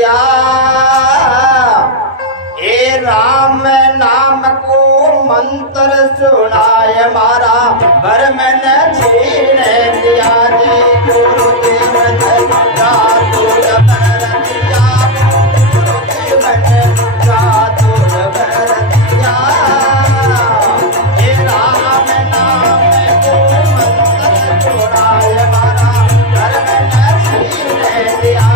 दिया। ए राम नाम को मंत्र सुनाए मारा भरम न छीन दिया जी गुरुदेव ने चातुर बर दिया गुरुदेव ने चातुर बर दिया। ए राम नाम को मंत्र सुनाए मारा भरम न छीन दिया।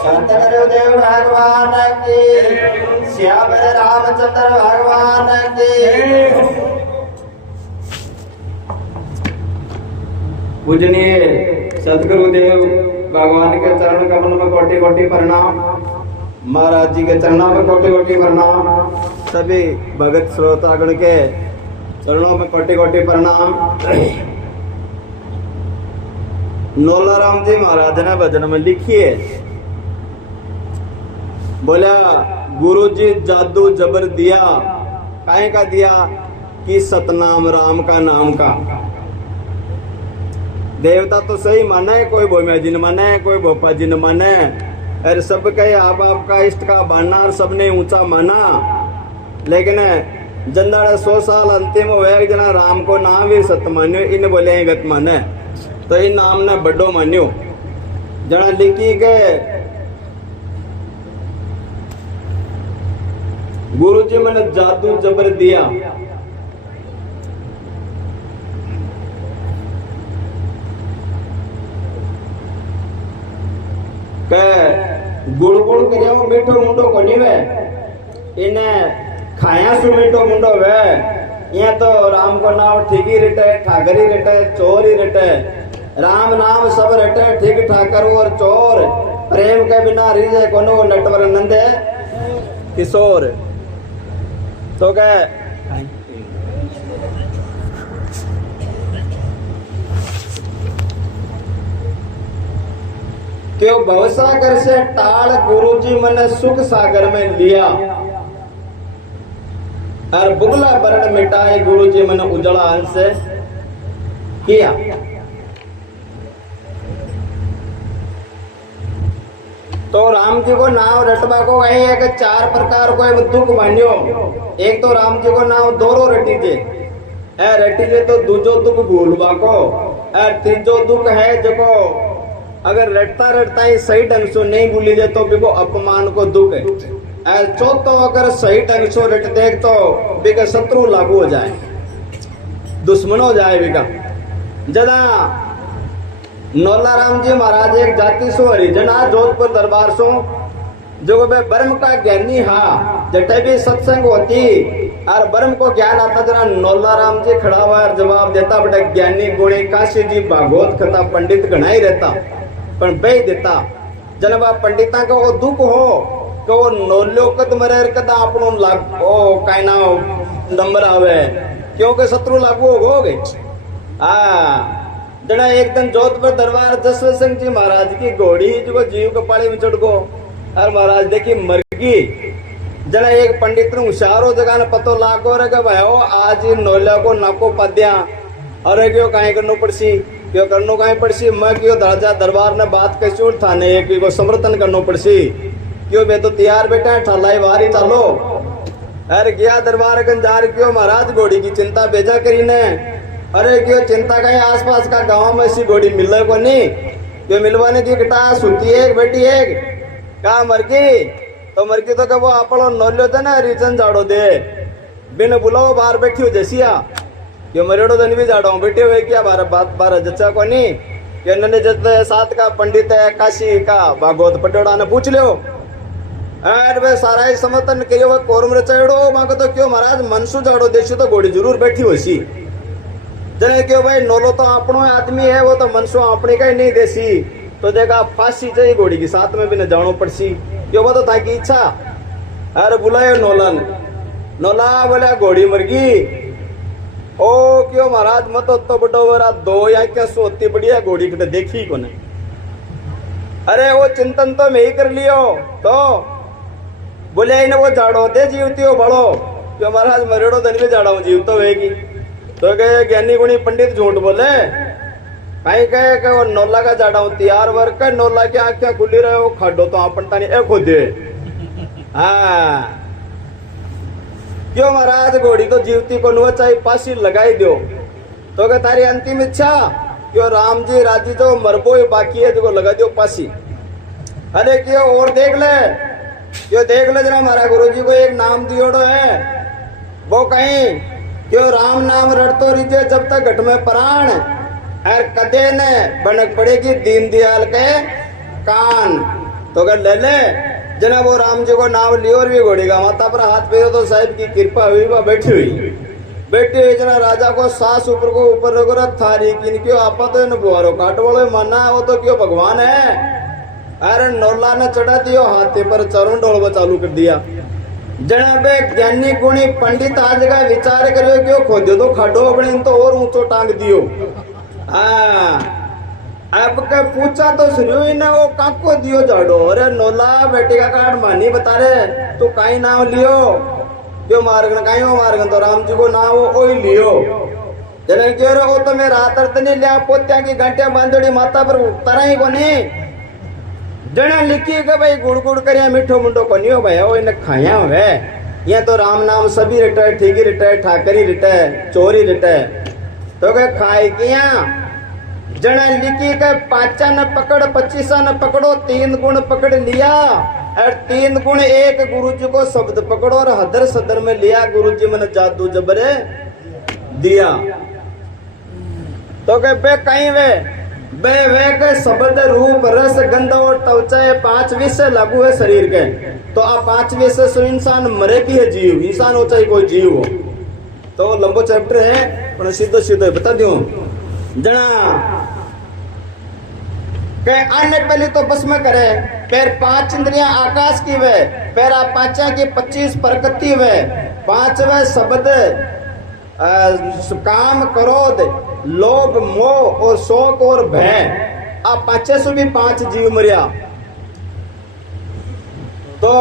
संत गुरुदेव भगवान की, श्याम रामचंद्र भगवान की। पूजनीय सदगुरुदेव भगवान के चरण कमल में कोटि कोटि प्रणाम। महाराज जी के चरणों में कोटि कोटि प्रणाम। सभी भगत श्रोतागण के चरणों में कोटि कोटि प्रणाम। नौलाराम जी महाराज ने भजन में लिखी है, बोला गुरु जी जादू जबर दिया, काहे का दिया कि सतनाम राम का नाम का। देवता तो सही माने, कोई भोम्या जिन माने, कोई भोपा जिन माने, अरे सब कहे आप आपका इष्ट का बाना और सबने ऊंचा माना। लेकिन जंदाड़ा 100 साल अंतिम हुए जना राम को नाम भी सत मान्यो, इन बोले गत माने, तो इन नाम ने बड्डो मान्यो। जना लिखी के गुरु जी मैंने जादू जबर दिया, गुड़ गुड़ करिया मीठो मुंडो कोनी वे, इन्हें खाया सु मीठो मुंडो वे। ये तो राम को नाम ठीकी रटे, ठाकरी रटे, चोरी रटे। राम नाम सब रटे, ठीक ठाकर और चोर। प्रेम के बिना रीजे कोनो नटवर नंदे किशोर। तो क्या त्यो भवसागर से टाल गुरुजी मने सुख सागर में लिया, और बुगला बरण मिटाए गुरुजी मने उजला अंश किया। तो राम जी को नाम रटबा को कही है कि 4 प्रकार को दुख मान्यो। एक तो राम जी को नाम दोरो रटीजे, रटीजे तो दूजो दुख भूलवा को, तीजो दुख है जो अगर रटता रटता ही सही ढंग से नहीं भूली जाए तो बिको अपमान को दुख है। चौथो अगर सही ढंग से रट देख तो बिका शत्रु लागू हो जाए, दुश्मन हो जाए बिका। जदा नौलाराम जी महाराज एक जाति सो हरिजना जोधपुर दरबार सो जो ब्रह्म का ज्ञानी हा, जटे भी सत्संग होती और ब्रह्म को ज्ञान आता। जना नौलाराम जी खड़ा हुआ और जवाब देता, बेटा ज्ञानी गुणी काशी जी भागवत कथा पंडित घना ही रहता। पण बे देता जन बा पंडिता का वो दुख हो कि वो नोल्यो कद मरे कद आपनो लाग ओ काय ना नंबर आवे क्योंकि शत्रु लागू हो गए। जना एक दिन जोधपुर दरबार जसवंत सिंह जी महाराज की घोड़ी जो जीव कपाली में चढ़ गो और महाराज देखी मर गई। जना एक पंडित ने होशियारो जगह ने पतो लागो रे के भाई आज नोलिया को नाको पद्या अरे क्यों काहे करनो पड़सी क्यों करनो काहे पड़सी मैं क्यों राजा दरबार ने बात कैसे उठ थाने को समर्थन करनो पड़सी क्यों मैं तो तैयार बैठा है ठालाई वारी चालो। अरे गया दरबार गंजार क्यों महाराज घोड़ी की चिंता बेजा करी ने अरे क्यों चिंता कहीं आसपास का गांव में ऐसी घोड़ी मिल को नहीं क्यों मिलवाने की कटा सुनती है बेटी एक कहा मरकी तो क्या वो आपड़ो नोल्यो थे ना रीजन जाड़ो दे बिन बुलाओ बाहर बैठी हो जैसिया क्यों मरेड़ो दिन भी जाड़ो बैठे हुए क्या बात बार जच्चा को नहीं क्यों नन्हे जते साथ का पंडित है काशी का भागवत पटेड़ा ने पूछ लियो अरे वे सारा ही समर्थन करियो वो कोरम रचाड़ो मांगो तो क्यों महाराज मनसू जाड़ो देशी तो घोड़ी जरूर बैठी हो सी जने क्यों भाई नोलो तो अपनो आदमी है वो तो मनसू अपनी का ही नहीं देसी तो देखा फांसी चाहिए घोड़ी की साथ में भी न जानो पड़सी क्यों वो तो ताकि इच्छा। अरे बुलायो नोलन नोला बोला घोड़ी मर गई ओ क्यों महाराज मत तो बड़ो वरा दो या क्या सोती बढ़िया घोड़ी कटे देखी को ने अरे वो चिंतन तो मैं ही कर लियो तो बोले इन्हें वो जाड़ो दे जीवती हो बड़ो क्यों महाराज मरेड़ो दिन भी जाड़ा जीव तो वेगी तो कहे ज्ञानी गुणी पंडित झूठ बोले कहीं कहे कि वो नोला का जाड़ा तैयार वर्क का नोला की आंखें खुली रहे वो खाडो तो अपन तानी ए खुदे क्यों महाराज घोड़ी तो जीवती को नुआ चाहिए पासी लगाई दो तो क्या तारी अंतिम इच्छा क्यों राम जी राजी जो मरबो बाकी है जो लगा दो पासी। अरे क्यों और देख ले क्यों देख ले जरा हमारा गुरुजी को एक नाम दियोड़ो है वो कहीं क्यों राम नाम रटतो रीजे जब तक घट में प्राण और कदे ने बनक पड़ेगी दीनदयाल के कान तो अगर ले ले जना वो राम जी को नाम लियो और भी घोड़ी का माथा पर हाथ फेरो तो साहिब की कृपा हुई वह बैठी हुई जना राजा को सास ऊपर को ऊपर रघुरथ थारी किन क्यों आपा तो इन बुआरो काट वालो माना वो तो क्यों भगवान है। अरे नोला ने चढ़ा दियो हाथे पर चरण डोलवा चालू कर दिया जना बे ज्ञानी गुणी पंडित आज का विचार करियो क्यों खोदो तो खाडो अपने तो और ऊंचो टांग दियो। अब के पूछा तो सुनियो ही ना वो काको दियो जाड़ो अरे नोला बेटी का कार्ड मानी बता रहे तो काई नाम लियो क्यों मार्गन काई हो मार्गन तो राम जी को नाम ओ ही लियो जने क्यों रे वो तो मैं रात नहीं लिया पोत्या की घंटिया बांधड़ी माता पर उतरा ही को नहीं जना लिखी के भाई गुड़ गुड़ करिया मीठो मुंडो को नहीं हो भाई वो इन्हें खाया हुए ये तो राम नाम सभी रिटायर ठीकी रिटायर ठाकरी रिटायर चोरी रिटायर तो क्या खाए किया जना लिखी के 5 न पकड़ 25 न पकड़ो 3 गुण पकड़ लिया और 3 गुण एक गुरु जी को शब्द पकड़ो और हदर सदर में लिया गुरु जी मैंने जादू जबरे दिया तो क्या बे कहीं वे के शब्द रूप रस गंध और त्वचा 5 विषय लागू है शरीर के तो आप 5 विषय से इंसान मरे की है जीव इंसान हो चाहे कोई जीव हो तो लंबो चैप्टर है पर सीधो सीधो बता दूं जना के आने पहले तो बस में करे पैर 5 इंद्रियां आकाश की वे पैरा 5 की 25 प्रकृति वे 5वें शब्द काम क्रोध लोभ मोह और शोक और भय आप 5 भी 5 जीव मरिया तो